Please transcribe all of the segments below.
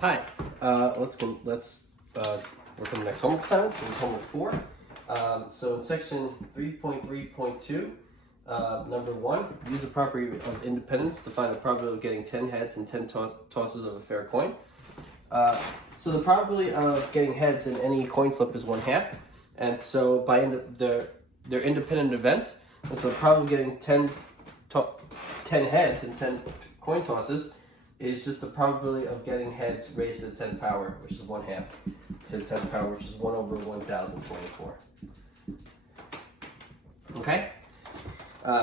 Hi, let's work on the next homework assignment. This is homework 4. So in section 3.3.2, number 1, use the property of independence to find the probability of getting 10 heads and 10 tosses of a fair coin. So the probability of getting heads in any coin flip is 1/2, and so by they're independent events, and so the probability of getting 10 heads and 10 coin tosses is just the probability of getting heads raised to the 10th power, which is 1/2 to the 10th power, which is 1 over 1024. Okay?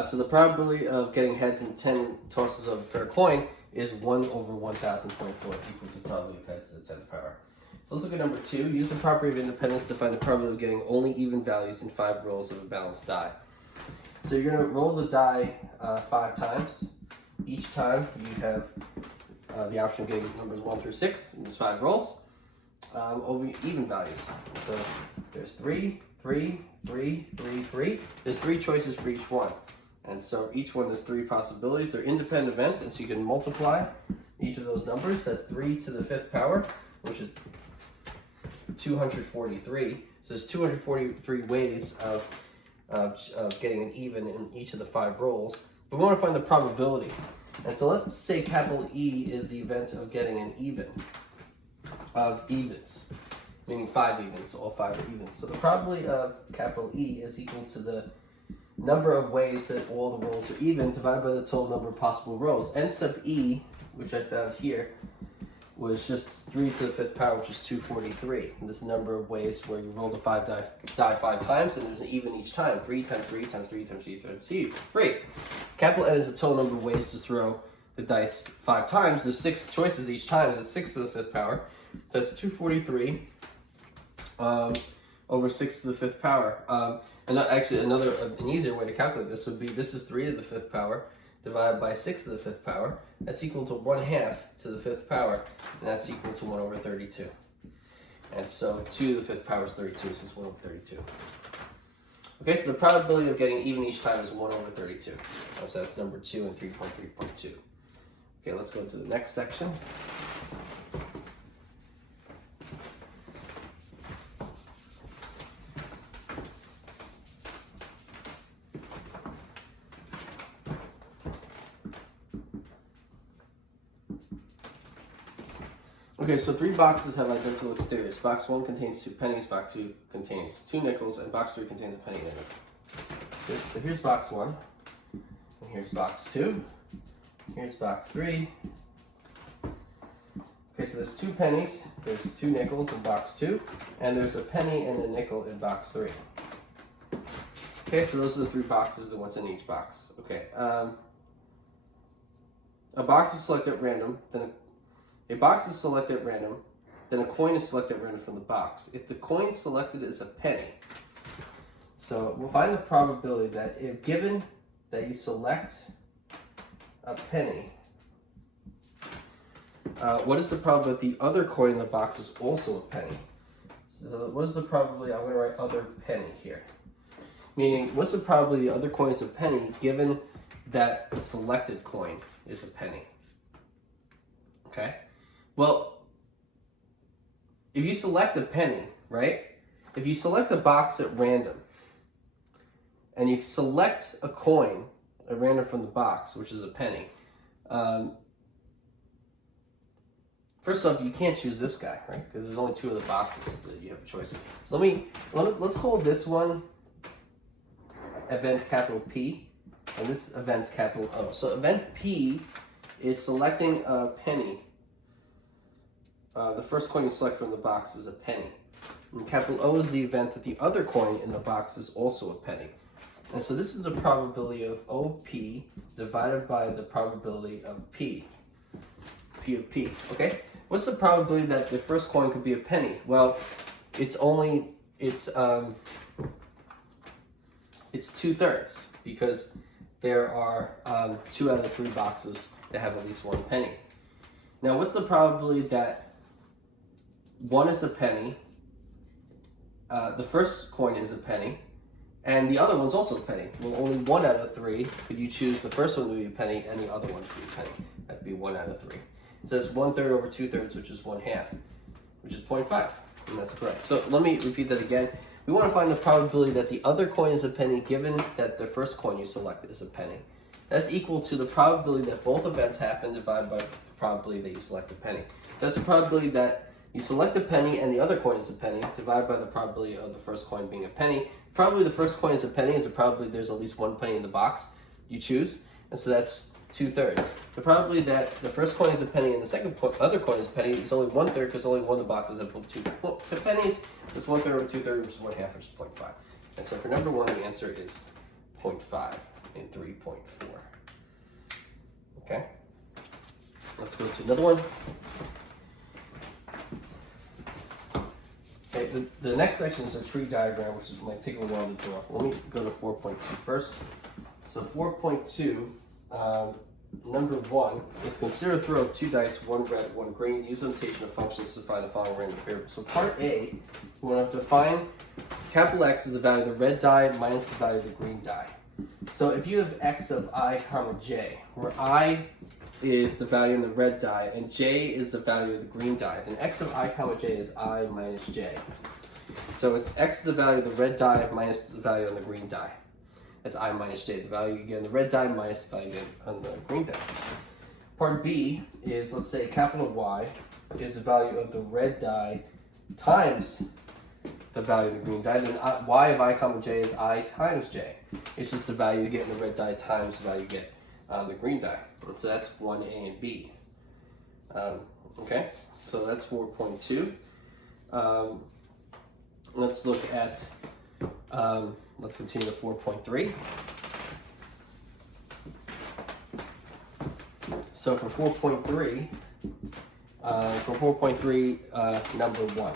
So the probability of getting heads and 10 tosses of a fair coin is 1 over 1024, equal to the probability of heads to the 10th power. So let's look at number 2. Use the property of independence to find the probability of getting only even values in 5 rolls of a balanced die. So you're going to roll the die 5 times. Each time you have the option of getting numbers 1 through 6, and there's 5 rolls, over even values. So there's 3, 3, 3, 3, 3. There's 3 choices for each one. And so each one has 3 possibilities. They're independent events, and so you can multiply each of those numbers. That's 3 to the 5th power, which is 243. So there's 243 ways of getting an even in each of the 5 rolls. But we want to find the probability. And so let's say capital E is the event of getting an even of evens, meaning 5 evens, so all 5 are evens. So the probability of capital E is equal to the number of ways that all the rolls are even divided by the total number of possible rolls. N sub E, which I found here, was just 3 to the 5th power, which is 243. And this number of ways where you roll the 5 die 5 times, and there's an even each time. 3 times 3 times 3 times 3 times 3. Capital N is the total number of ways to throw the dice 5 times. There's 6 choices each time. That's 6 to the 5th power. So that's 243 over 6 to the 5th power. And actually, an easier way to calculate this would be, this is 3 to the 5th power divided by 6 to the 5th power. That's equal to 1/2 to the 5th power, and that's equal to 1 over 32. And so 2 to the 5th power is 32, so it's 1 over 32. Okay, so the probability of getting even each time is 1 over 32. So that's number 2 in 3.3.2. Okay, let's go to the next section. Okay, so 3 boxes have identical exteriors. Box 1 contains 2 pennies, box 2 contains 2 nickels, and box 3 contains a penny and a nickel. Okay, so here's box 1, and here's box 2, here's box 3. Okay, so there's 2 pennies, there's 2 nickels in box 2, and there's a penny and a nickel in box 3. Okay, so those are the 3 boxes and what's in each box. Okay, a box is selected at random, then a box is selected at random, then a coin is selected at random from the box. If the coin selected is a penny, so we'll find the probability that if given that you select a penny, what is the probability that the other coin in the box is also a penny? So what is the probability? I'm going to write other penny here. Meaning, what's the probability the other coin is a penny given that the selected coin is a penny? Okay? Well, if you select a penny, right? If you select a box at random, and you select a coin at random from the box, which is a penny, first off, you can't choose this guy, right? Because there's only 2 of the boxes that you have a choice of. So let's call this one event capital P, and this event capital O. So event P is selecting a penny. The first coin you select from the box is a penny. And capital O is the event that the other coin in the box is also a penny. And so this is the probability of OP divided by the probability of P. P of P, okay? What's the probability that the first coin could be a penny? Well, it's 2/3, because there are 2 out of the 3 boxes that have at least 1 penny. Now, what's the probability that 1 is a penny, the first coin is a penny, and the other one's also a penny? Well, only 1 out of 3 could you choose the first one to be a penny and the other one to be a penny. That'd be 1 out of 3. It says 1/3 over 2/3, which is 1/2, which is 0.5, and that's correct. So let me repeat that again. We want to find the probability that the other coin is a penny given that the first coin you select is a penny. That's equal to the probability that both events happen divided by the probability that you select a penny. That's the probability that you select a penny and the other coin is a penny divided by the probability of the first coin being a penny. Probably the first coin is a penny is the probability there's at least one penny in the box you choose, and so that's 2/3. The probability that the first coin is a penny and the other coin is a penny is only 1/3 because only one of the boxes have two pennies. It's 1/3 over 2/3, which is 1/2, which is 0.5. And so for number 1, the answer is 0.5 and 3.4. Okay, let's go to another one. Okay, the next section is a tree diagram, which is might take a while to draw. Let me go to 4.2 first. So 4.2. Number 1 is consider a throw of 2 dice, 1 red, 1 green. Use notation of functions to find the following random variable. So part A, we want to define capital X as the value of the red die minus the value of the green die. So if you have x of I comma j, where I is the value in the red die and j is the value of the green die, then x of I comma j is I minus j. So it's x is the value of the red die minus the value on the green die. That's I minus j, the value you get on the red die minus the value you get on the green die. Part B is, let's say, capital Y is the value of the red die times the value of the green die. Then y of I comma j is I times j. It's just the value you get in the red die times the value you get on the green die. And so that's 1A and B. Okay, so that's 4.2. Let's look at... let's continue to 4.3. So for 4.3, number 1.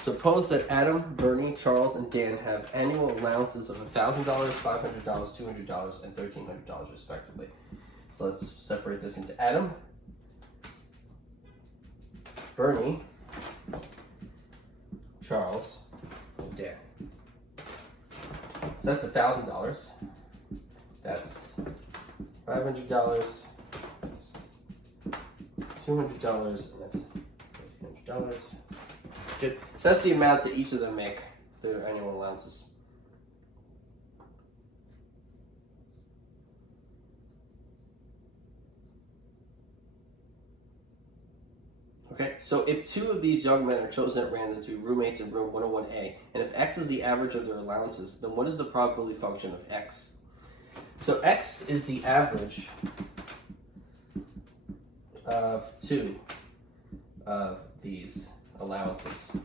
Suppose that Adam, Bernie, Charles, and Dan have annual allowances of $1,000, $500, $200, and $1,300 respectively. So let's separate this into Adam, Bernie, Charles, and Dan. So that's $1,000. That's $500. That's $200, and that's $1,300. Good. So that's the amount that each of them make, their annual allowances. Okay, so if 2 of these young men are chosen at random to be roommates in room 101A, and if X is the average of their allowances, then what is the probability function of X? So X is the average of 2 of these allowances.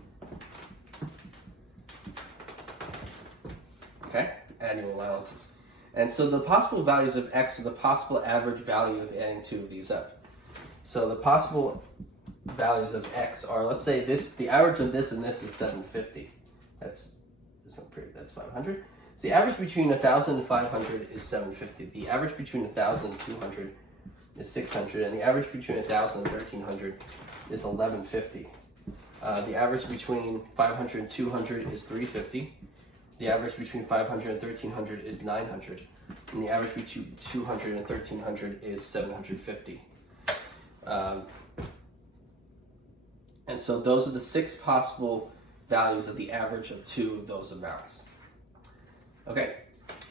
Okay, annual allowances. And so the possible values of X are the possible average value of adding 2 of these up. So the possible values of X are, let's say this, the average of this and this is 750. That's 500. So the average between 1,000 and 500 is 750. The average between 1,000 and 200 is 600, and the average between 1,000 and 1,300 is 1,150. The average between 500 and 200 is 350. The average between 500 and 1,300 is 900, and the average between 200 and 1,300 is 750. And so those are the 6 possible values of the average of 2 of those amounts. Okay,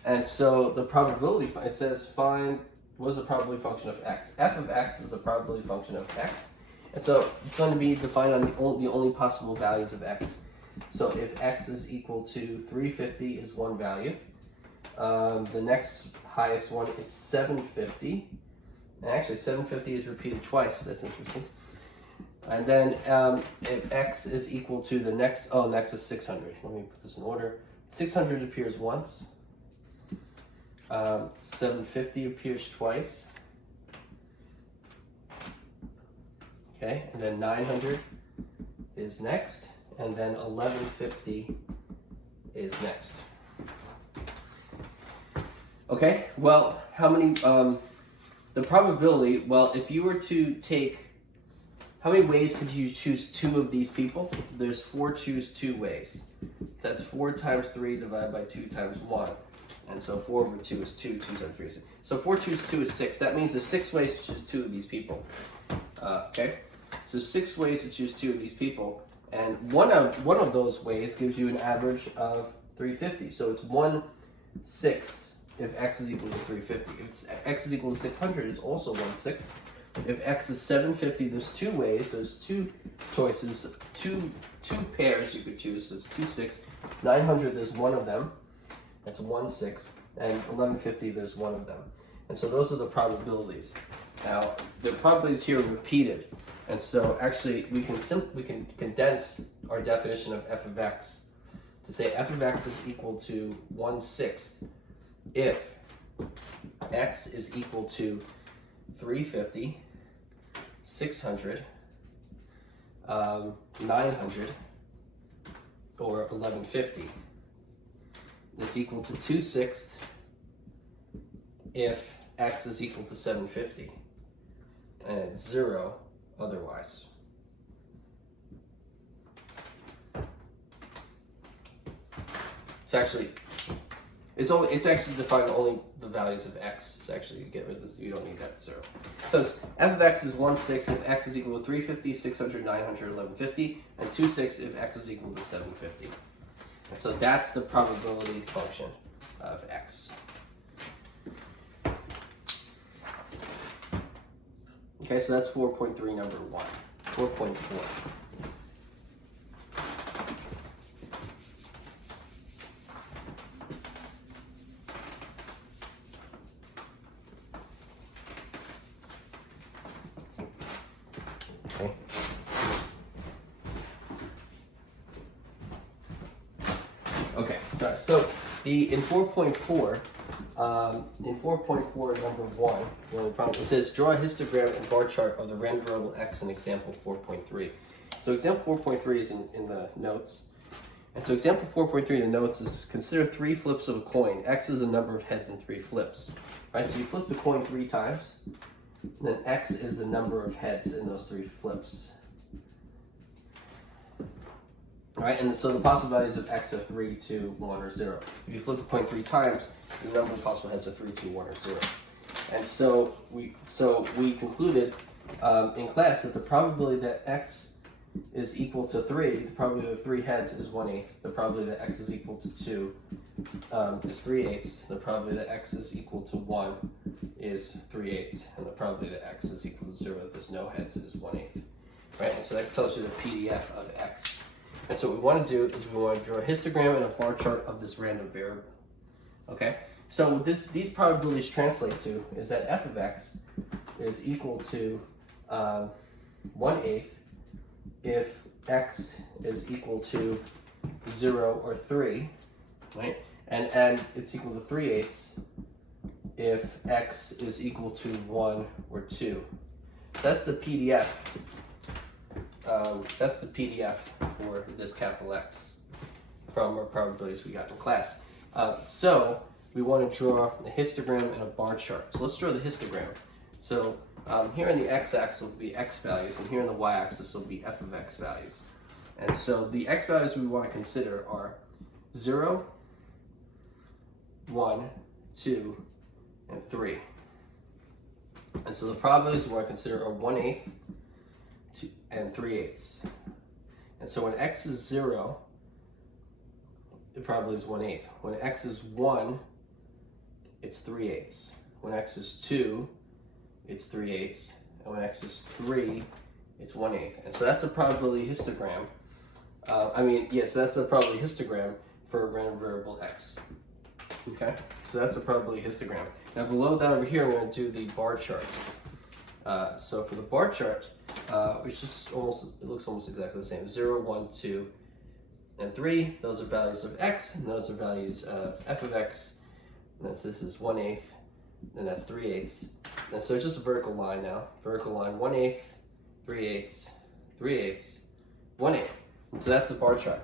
and so the probability, it says find, what is the probability function of X? F of X is the probability function of X. And so it's going to be defined on the only possible values of X. So if X is equal to 350 is one value. The next highest one is 750. And actually 750 is repeated twice, that's interesting. And then if X is equal to the next, next is 600. Let me put this in order. 600 appears once. 750 appears twice. Okay, and then 900 is next, and then 1150 is next. Okay, well, how many, the probability, well, if you were to take, how many ways could you choose 2 of these people? There's 4 choose 2 ways. That's 4 times 3 divided by 2 times 1. And so 4 over 2 is 2, 2 times 3 is 6. So 4 choose 2 is 6. That means there's 6 ways to choose 2 of these people. Okay, so 6 ways to choose 2 of these people, and one of those ways gives you an average of 350. So it's 1/6 if x is equal to 350. If x is equal to 600, it's also 1/6. If x is 750, there's 2 ways. There's 2 choices, two pairs you could choose. So it's 2, 6, 900. There's one of them. That's 1/6, and 1150. There's one of them. And so those are the probabilities. Now the probabilities here are repeated, and so actually we can condense our definition of f of x to say f of x is equal to 1/6 if x is equal to 350, 600, 900, or 1150. It's equal to 2/6 if x is equal to 750, and it's 0 otherwise. It's actually defining only the values of x. So actually, you get rid of this. You don't need that 0. So f of x is 1/6 if x is equal to 350, 600, 900, 1150, and 2/6 if x is equal to 750. And so that's the probability function of x. Okay, so that's 4.3, number 1. 4.4. Okay. Okay, sorry. So in 4.4, number 1, the only problem, it says draw a histogram and bar chart of the random variable x in example 4.3. So example 4.3 is in the notes. And so example 4.3 in the notes is consider 3 flips of a coin. X is the number of heads in 3 flips. Right? So you flip the coin 3 times, and then x is the number of heads in those 3 flips. Right, and so the possible values of x are 3, 2, 1, or 0. If you flip the coin 3 times, the number of possible heads are 3, 2, 1, or 0. And so we concluded in class that the probability that x is equal to 3, the probability of 3 heads is 1/8. The probability that x is equal to 2 is 3/8. The probability that x is equal to 1 is 3/8. And the probability that x is equal to 0 if there's no heads is 1/8. Right, and so that tells you the PDF of x. And so what we want to do is we want to draw a histogram and a bar chart of this random variable. Okay, so what these probabilities translate to is that f of x is equal to 1/8 if x is equal to 0 or 3, right? And it's equal to 3/8 if x is equal to 1 or 2. That's the PDF. That's the PDF for this capital X from our probabilities we got in class. So we want to draw a histogram and a bar chart. So let's draw the histogram. So here in the x-axis will be x values, and here in the y-axis will be f of x values. And so the x values we want to consider are 0, 1, 2, and 3. And so the probabilities we want to consider are 1/8 and 3/8. And so when x is 0, the probability is 1/8. When x is 1, it's 3/8. When x is 2, it's 3/8. And when x is 3, it's 1/8. And so that's a probability histogram. So that's a probability histogram for a random variable x. Okay, so that's a probability histogram. Now below that over here, we're going to do the bar chart. So for the bar chart, which is it looks almost exactly the same. 0, 1, 2, and 3. Those are values of x, and those are values of f of x. And this is 1/8, and that's 3/8. And so it's just a vertical line now. Vertical line 1/8, 3/8, 3/8, 1/8. So that's the bar chart.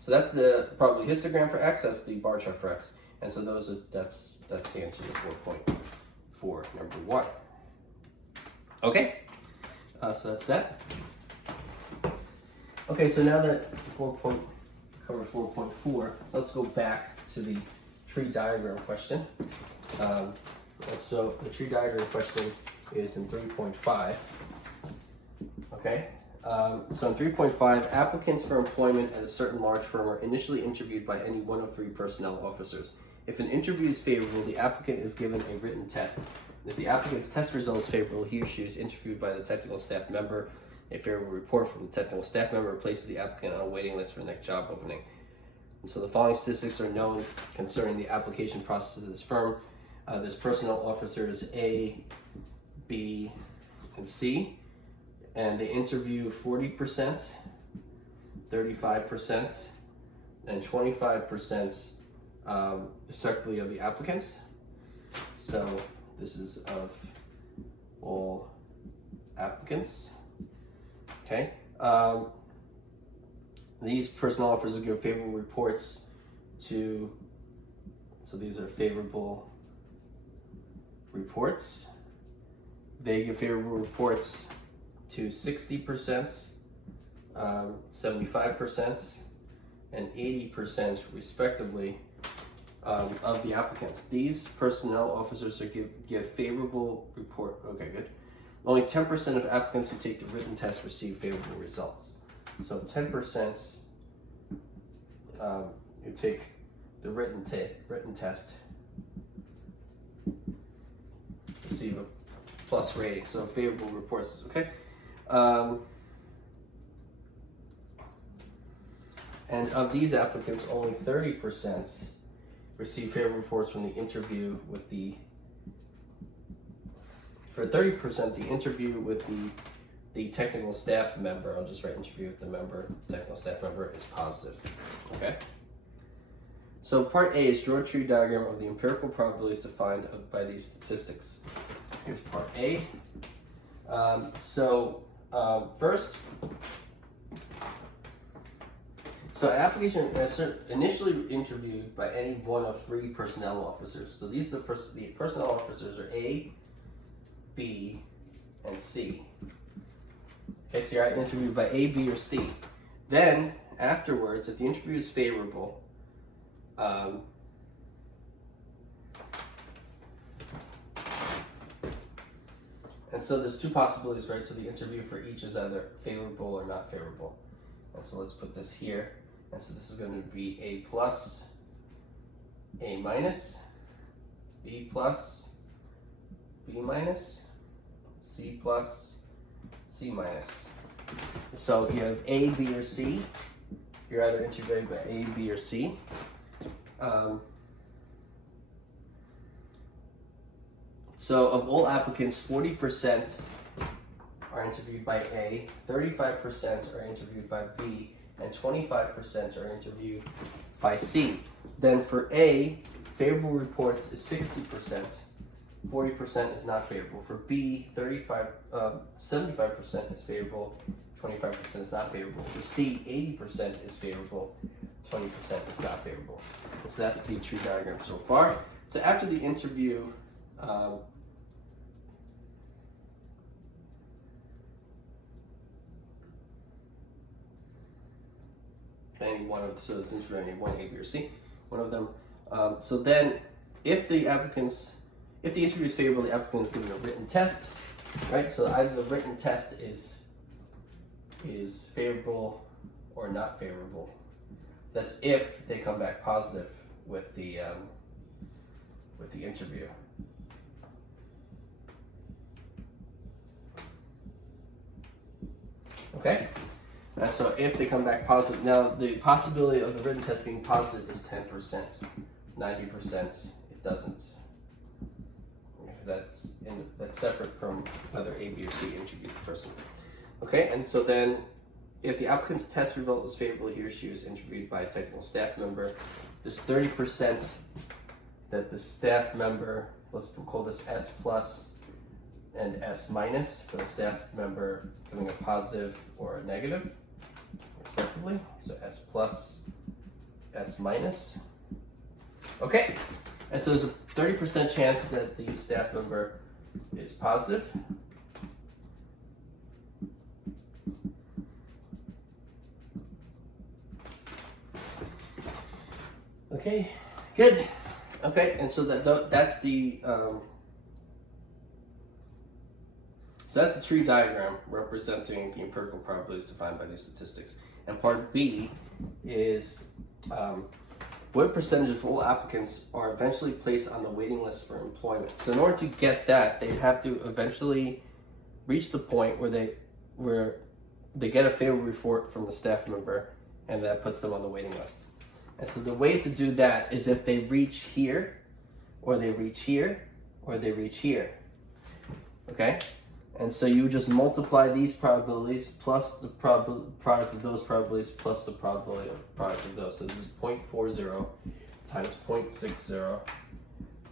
So that's the probability histogram for x. That's the bar chart for x. And so that's the answer to 4.4, number 1. Okay. So that's that. Okay, so now that covered 4.4, let's go back to the tree diagram question. And so the tree diagram question is in 3.5. Okay, so in 3.5, applicants for employment at a certain large firm are initially interviewed by any one of 3 personnel officers. If an interview is favorable, the applicant is given a written test. If the applicant's test result is favorable, he or she is interviewed by the technical staff member. A favorable report from the technical staff member places the applicant on a waiting list for the next job opening. And so the following statistics are known concerning the application process of this firm. There's personnel officers A, B, and C, and they interview 40%, 35%, and 25% respectively of the applicants. So this is of all applicants. Okay. These personnel officers give favorable reports to, so these are favorable reports. They give favorable reports to 60%, 75%, and 80% respectively of the applicants. These personnel officers are give favorable report. Okay, good. Only 10% of applicants who take the written test receive favorable results. So 10% who take the written test receive a plus rating. So favorable reports. Okay. And of these applicants, only 30% receive favorable reports from the interview with the. For 30%, the interview with the technical staff member, I'll just write interview with the technical staff member is positive. Okay. So part A is draw a tree diagram of the empirical probabilities defined by these statistics. Here's part A. First, so application initially interviewed by any one of 3 personnel officers. So these are the personnel officers are A, B, and C. Okay, so you're interviewed by A, B, or C. Then afterwards, if the interview is favorable, and so there's 2 possibilities, right? So the interview for each is either favorable or not favorable. And so let's put this here. And so this is going to be A plus, A minus, B plus, B minus, C plus, C minus. So you have A, B, or C. You're either interviewed by A, B, or C. So of all applicants, 40% are interviewed by A, 35% are interviewed by B, and 25% are interviewed by C. Then for A, favorable reports is 60%, 40% is not favorable. For B, 75% is favorable, 25% is not favorable. For C, 80% is favorable, 20% is not favorable. And so that's the tree diagram so far. So after the interview, any one of, so it's interviewing one A, B, or C, one of them. So then, if the interview is favorable, the applicant is given a written test, right? So either the written test is favorable or not favorable. That's if they come back positive with the interview. Okay. And so if they come back positive, now the possibility of the written test being positive is 10%. 90% it doesn't. That's separate from whether A, B, or C interviewed the person. Okay, and so then if the applicant's test result is favorable, he or she was interviewed by a technical staff member. There's 30% that the staff member, let's call this S plus and S minus, for the staff member giving a positive or a negative, respectively. So S plus, S minus. Okay, and so there's a 30% chance that the staff member is positive. Okay, good. Okay, and so that's the So that's the tree diagram representing the empirical probabilities defined by these statistics. And part B is what percentage of all applicants are eventually placed on the waiting list for employment. So in order to get that, they have to eventually reach the point where they get a favorable report from the staff member, and that puts them on the waiting list. And so the way to do that is if they reach here, or they reach here, or they reach here. Okay? And so you just multiply these probabilities plus the product of those probabilities plus the probability of product of those. So this is 0.40 times 0.60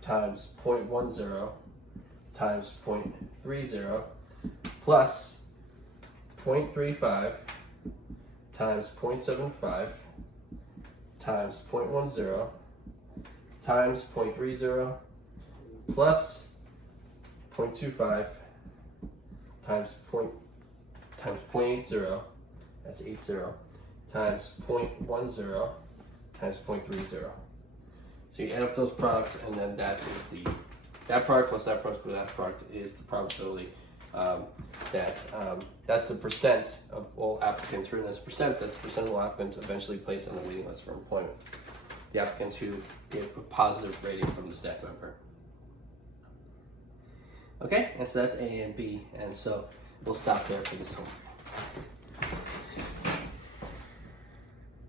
times 0.10 times 0.30 plus 0.35 times 0.75 times 0.10 times 0.30 plus 0.25 times 0.80, that's 80, times 0.10 times 0.30. So you add up those products, and then that is that product plus that product plus that product is the probability that's the percent of all applicants written as percent. That's the percent of all applicants eventually placed on the waiting list for employment. The applicants who get a positive rating from the staff member. Okay, and so that's A and B, and so we'll stop there for this one.